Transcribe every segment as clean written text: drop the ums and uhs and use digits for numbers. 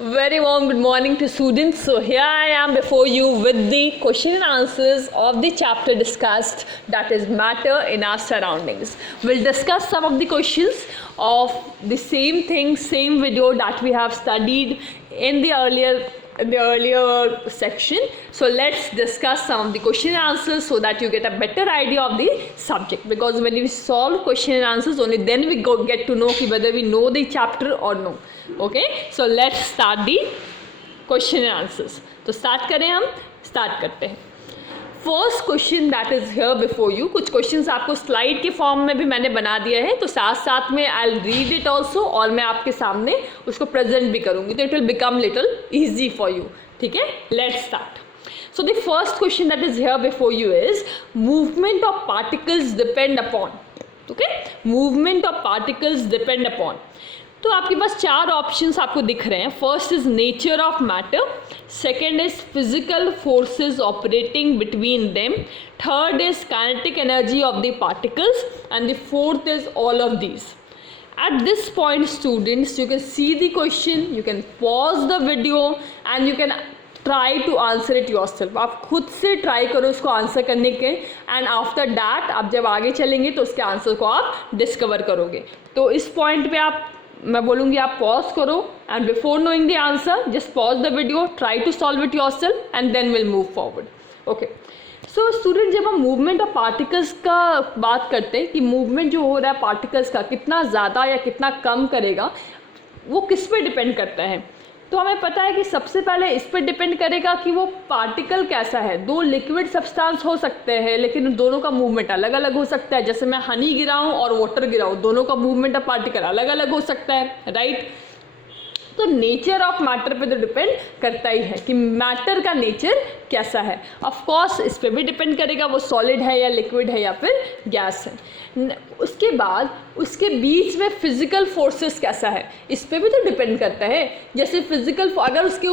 Very warm good morning to students. So here I am before you with the question and answers of the chapter discussed, that is matter in our surroundings. We'll discuss some of the questions of the same thing, same video that we have studied in the earlier section. So let's discuss some of the question and answers so that you get a better idea of the subject, because when we solve question and answers only then we get to know whether we know the chapter or no. Okay, so let's start the question and answers. तो start करें, हम start करते हैं. First question that is here before you. कुछ questions आपको slide के form में भी मैंने बना दिया है, तो साथ साथ में I will read it also और मैं आपके सामने उसको प्रेजेंट भी करूँगी, तो it will become little easy for you. ठीक है, let's start. So the first question that is here before you is movement of particles depend upon. Okay, movement of particles depend upon. तो आपके पास चार options आपको दिख रहे हैं. First is nature of matter, second is physical forces operating between them, third is kinetic energy of the particles, and the fourth is all of these. At this point students, you can see the question, you can pause the video and you can try to answer it yourself. आप खुद से try करो इसको answer करने के, and after that आप जब आगे चलेंगे तो उसके आंसर को आप डिस्कवर करोगे. तो इस पॉइंट पे मैं बोलूँगी आप पॉज करो, and before knowing the answer just pause the video, try to solve it yourself and then will move forward. Okay, so student, जब हम मूवमेंट ऑफ पार्टिकल्स का बात करते हैं कि मूवमेंट जो हो रहा है पार्टिकल्स का कितना ज़्यादा या कितना कम करेगा, वो किस पे डिपेंड करता है. तो हमें पता है कि सबसे पहले इस पर डिपेंड करेगा कि वो पार्टिकल कैसा है. दो लिक्विड सब्सटेंस हो सकते हैं लेकिन दोनों का मूवमेंट अलग अलग हो सकता है. जैसे मैं हनी गिराऊं और वाटर गिराऊं, दोनों का मूवमेंट ऑफ पार्टिकल अलग अलग हो सकता है, राइट. तो नेचर ऑफ मैटर पे तो डिपेंड करता ही है कि मैटर का नेचर कैसा है. ऑफ कोर्स इस पर भी डिपेंड करेगा वो सॉलिड है या लिक्विड है या फिर गैस है. उसके बाद उसके बीच में फिजिकल फोर्सेस कैसा है, इस पर भी तो डिपेंड करता है. जैसे फिजिकल, अगर उसके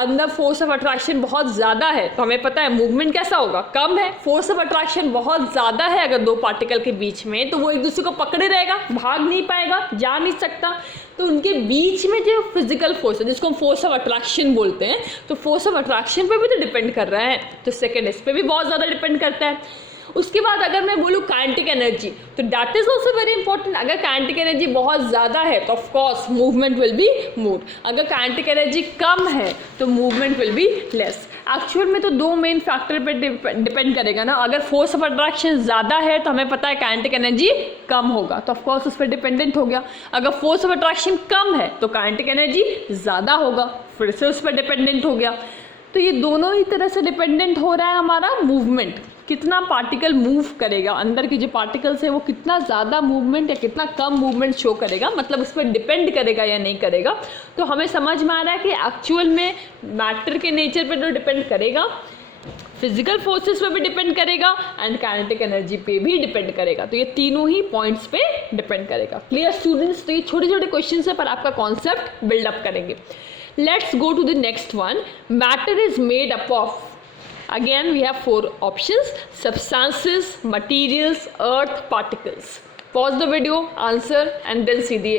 अंदर फोर्स ऑफ अट्रैक्शन बहुत ज़्यादा है तो हमें पता है मूवमेंट कैसा होगा, कम है. फोर्स ऑफ अट्रैक्शन बहुत ज़्यादा है अगर दो पार्टिकल के बीच में, तो वो एक दूसरे को पकड़े रहेगा, भाग नहीं पाएगा, जा नहीं सकता. तो उनके बीच में जो फिजिकल फोर्स है जिसको हम फोर्स ऑफ अट्रैक्शन बोलते हैं, तो फोर्स ऑफ अट्रैक्शन पे भी तो डिपेंड कर रहा है. तो सेकेंड इस पर भी बहुत ज़्यादा डिपेंड करता है. उसके बाद अगर मैं बोलूँ काइनेटिक एनर्जी, तो that is also very important. अगर काइनेटिक एनर्जी बहुत ज़्यादा है तो of course movement will be more. अगर काइनेटिक एनर्जी कम है तो movement will be less. Actual में तो दो मेन फैक्टर पे डिपेंड करेगा ना. अगर फोर्स ऑफ अट्रैक्शन ज़्यादा है तो हमें पता है काइनेटिक एनर्जी कम होगा, तो ऑफ कोर्स उस पर डिपेंडेंट हो गया. अगर फोर्स ऑफ अट्रैक्शन कम है तो काइनेटिक एनर्जी ज़्यादा होगा, फिर से उस पर डिपेंडेंट हो गया. तो ये दोनों ही तरह से डिपेंडेंट हो रहा है हमारा मूवमेंट, कितना पार्टिकल मूव करेगा, अंदर के जो पार्टिकल्स है वो कितना ज़्यादा मूवमेंट या कितना कम मूवमेंट शो करेगा, मतलब उस पर डिपेंड करेगा या नहीं करेगा. तो हमें समझ में आ रहा है कि एक्चुअल में मैटर के नेचर पर तो डिपेंड करेगा, फिजिकल फोर्सेस पे भी डिपेंड करेगा, एंड काइनेटिक एनर्जी पे भी डिपेंड करेगा. तो ये तीनों ही पॉइंट्स पे डिपेंड करेगा. क्लियर स्टूडेंट्स, तो ये छोटे छोटे क्वेश्चन है पर आपका कॉन्सेप्ट बिल्डअप करेंगे. Let's go to the next one. Matter is made up of, again we have four options: substances, materials, earth, particles. Pause the video, answer, and then see the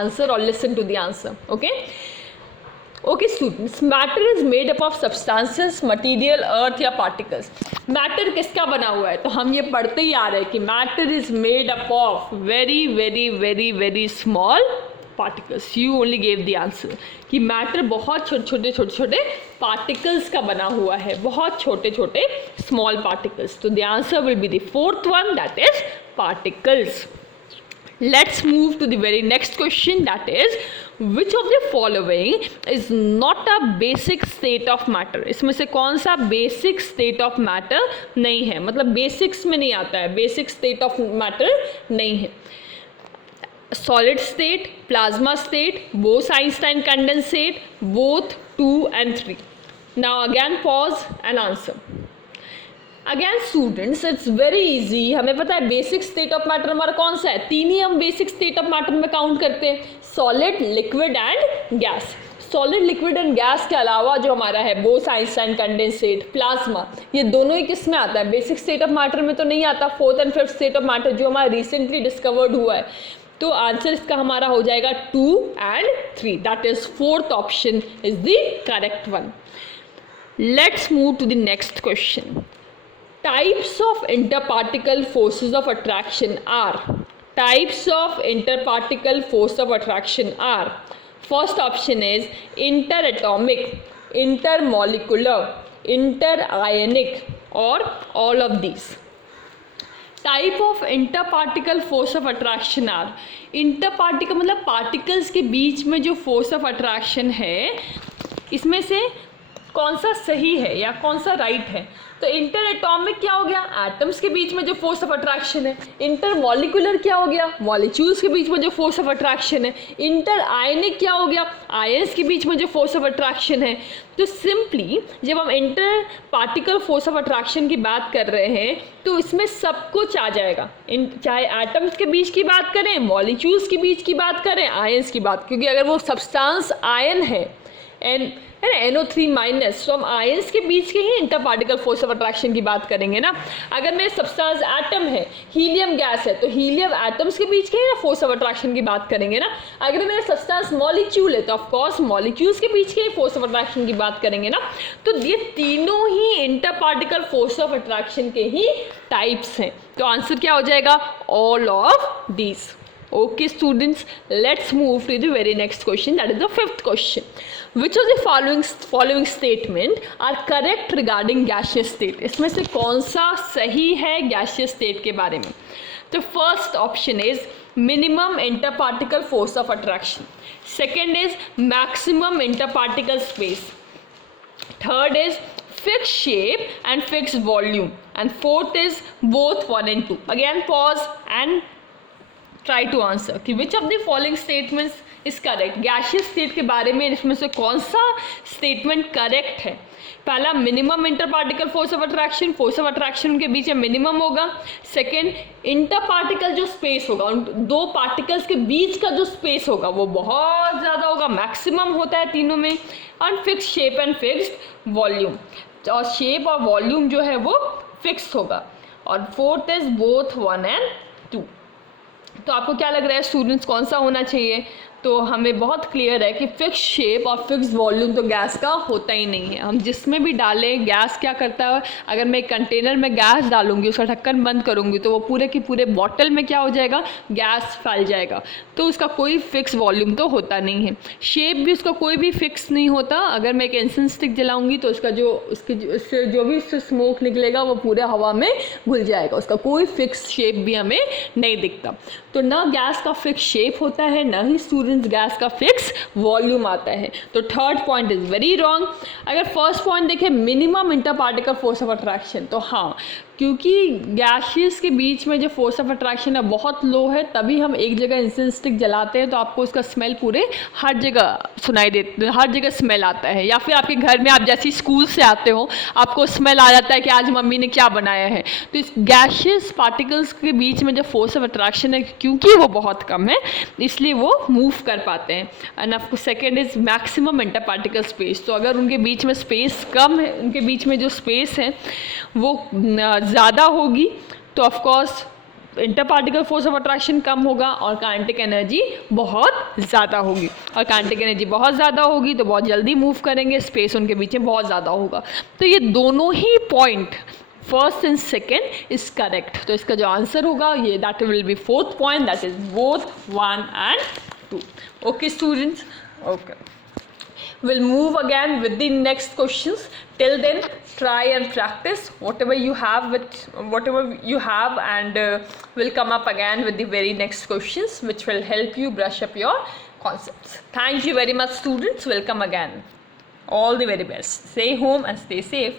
answer or listen to the answer. Okay students, matter is made up of substances, material, earth या particles. Matter किसका बना हुआ है, तो हम ये पढ़ते ही आ रहे हैं कि matter is made up of very very very very small particles. You only gave the answer कि मैटर बहुत छोटे छोटे पार्टिकल्स का बना हुआ है, बहुत छोटे छोटे स्मॉल पार्टिकल्स. तो the answer will be the fourth one, that is particles. Let's move to the very next question, that is which of the following is not a basic state of matter. इसमें से कौन सा basic state of matter नहीं है, मतलब basics में नहीं आता है, basic state of matter नहीं है. Solid state, plasma state, Bose-Einstein condensate, both 2 and 3. Now again pause and answer. Again students, it's very easy. हमें पता है बेसिक स्टेट ऑफ मैटर हमारा कौन सा है, तीन ही हम बेसिक स्टेट ऑफ मैटर में काउंट करते हैं: solid, liquid and gas. Solid, liquid and gas के अलावा जो हमारा है बोस-आइंस्टाइन कंडेंसेट, प्लाज्मा, ये दोनों ही किस में आता है, बेसिक स्टेट ऑफ मैटर में तो नहीं आता. Fourth and fifth state of matter जो हमारा रिसेंटली डिस्कवर्ड हुआ है, तो आंसर इसका हमारा हो जाएगा 2 and 3. That is fourth option is the correct one. Let's move to the next question. Types of interparticle forces of attraction are. Types of interparticle force of attraction are. First option is interatomic, intermolecular, interionic, or all of these. Type of interparticle force of attraction are. Interparticle मतलब particles के बीच में जो force of attraction है, इसमें से कौन सा सही है या कौन सा राइट है. तो इंटर एटॉमिक क्या हो गया, एटम्स के बीच में जो फोर्स ऑफ अट्रैक्शन है. इंटर मॉलिक्यूलर क्या हो गया, मॉलिक्यूल्स के बीच में जो फोर्स ऑफ अट्रैक्शन है. इंटर आयनिक क्या हो गया, आयंस के बीच में जो फोर्स ऑफ अट्रैक्शन है. तो सिंपली जब हम inter particle force of attraction की बात कर रहे हैं तो इसमें सब कुछ आ जाएगा. चाहे एटम्स के बीच की बात करें, मॉलिक्यूल्स के बीच की बात करें, आयंस की बात, क्योंकि अगर वो सब्सटेंस आयन है एन है ना NO3 माइनस, तो हम आयंस के बीच के ही inter particle force of attraction की बात करेंगे ना. अगर मेरे सब्सटेंस एटम है, हीलियम गैस है, तो हीलियम एटम्स के बीच के ही ना फोर्स ऑफ अट्रैक्शन की बात करेंगे ना. अगर मेरा सब्सटेंस मॉलिक्यूल है तो ऑफ कोर्स मॉलिक्यूल्स के बीच के ही फोर्स ऑफ अट्रैक्शन की बात करेंगे ना. तो ये तीनों ही inter particle force of attraction के ही टाइप्स हैं. तो आंसर क्या हो जाएगा, all of these. Okay students, let's move to the very next question, that is the fifth question. Which of the following statement are correct regarding gaseous state? इसमें से कौन सा सही है gaseous state के बारे में. तो first option is minimum interparticle force of attraction. Second is maximum interparticle space. Third is fixed shape and fixed volume. And fourth is both 1 and 2. Again pause and try to answer कि which of the following statements is correct. Gaseous state के बारे में इसमें से कौन सा statement correct है. पहला minimum inter particle force of attraction, force of attraction उनके बीच में मिनिमम होगा. सेकेंड, इंटर पार्टिकल जो स्पेस होगा, उन दो पार्टिकल्स के बीच का जो स्पेस होगा वो बहुत ज़्यादा होगा, मैक्सिमम होता है तीनों में. And fix shape and fixed volume, और शेप और वॉल्यूम जो है वो फिक्स होगा. और फोर्थ इज बोथ 1 and 2. तो आपको क्या लग रहा है स्टूडेंट्स, कौन सा होना चाहिए. तो हमें बहुत क्लियर है कि फिक्स शेप और फिक्स वॉल्यूम तो गैस का होता ही नहीं है. हम जिसमें भी डालें, गैस क्या करता है, अगर मैं एक कंटेनर में गैस डालूंगी, उसका ढक्कन बंद करूंगी, तो वो पूरे के पूरे बॉटल में क्या हो जाएगा, गैस फैल जाएगा. तो उसका कोई फिक्स वॉल्यूम तो होता नहीं है. शेप भी उसका कोई भी फिक्स नहीं होता. अगर मैं एक इंसेंस स्टिक जलाऊंगी तो उसका उससे जो भी उससे स्मोक निकलेगा वो पूरे हवा में घुल जाएगा. उसका कोई फिक्स शेप भी हमें नहीं दिखता. तो ना गैस का फिक्स शेप होता है, ना ही गैस का फिक्स वॉल्यूम आता है. तो third point is very wrong. अगर फर्स्ट पॉइंट देखें minimum inter particle force of attraction, तो हाँ, क्योंकि गैसेस के बीच में जो फोर्स ऑफ अट्रैक्शन है बहुत लो है, तभी हम एक जगह इंसेंस स्टिक जलाते हैं तो आपको उसका स्मेल पूरे हर जगह सुनाई देता, हर जगह स्मेल आता है. या फिर आपके घर में आप जैसे स्कूल से आते हो, आपको स्मेल आ जाता है कि आज मम्मी ने क्या बनाया है. तो इस गैसेस पार्टिकल्स के बीच में जो फोर्स ऑफ अट्रैक्शन है, क्योंकि वो बहुत कम है, इसलिए वो मूव कर पाते हैं. एंड आपको second is maximum inter particle space. तो अगर उनके बीच में स्पेस कम है, उनके बीच में जो स्पेस है वो ज़्यादा होगी, तो of course inter particle force of attraction कम होगा और काइनेटिक एनर्जी बहुत ज़्यादा होगी. और काइनेटिक एनर्जी बहुत ज़्यादा होगी तो बहुत जल्दी मूव करेंगे, स्पेस उनके बीच में बहुत ज़्यादा होगा. तो ये दोनों ही point, first and second is correct. तो इसका जो आंसर होगा ये that will be fourth point, that is both 1 and 2. Okay students, okay, we'll move again with the next questions. Till then, try and practice whatever you have, and we'll come up again with the very next questions which will help you brush up your concepts. Thank you very much students. Welcome again. All the very best. Stay home and stay safe.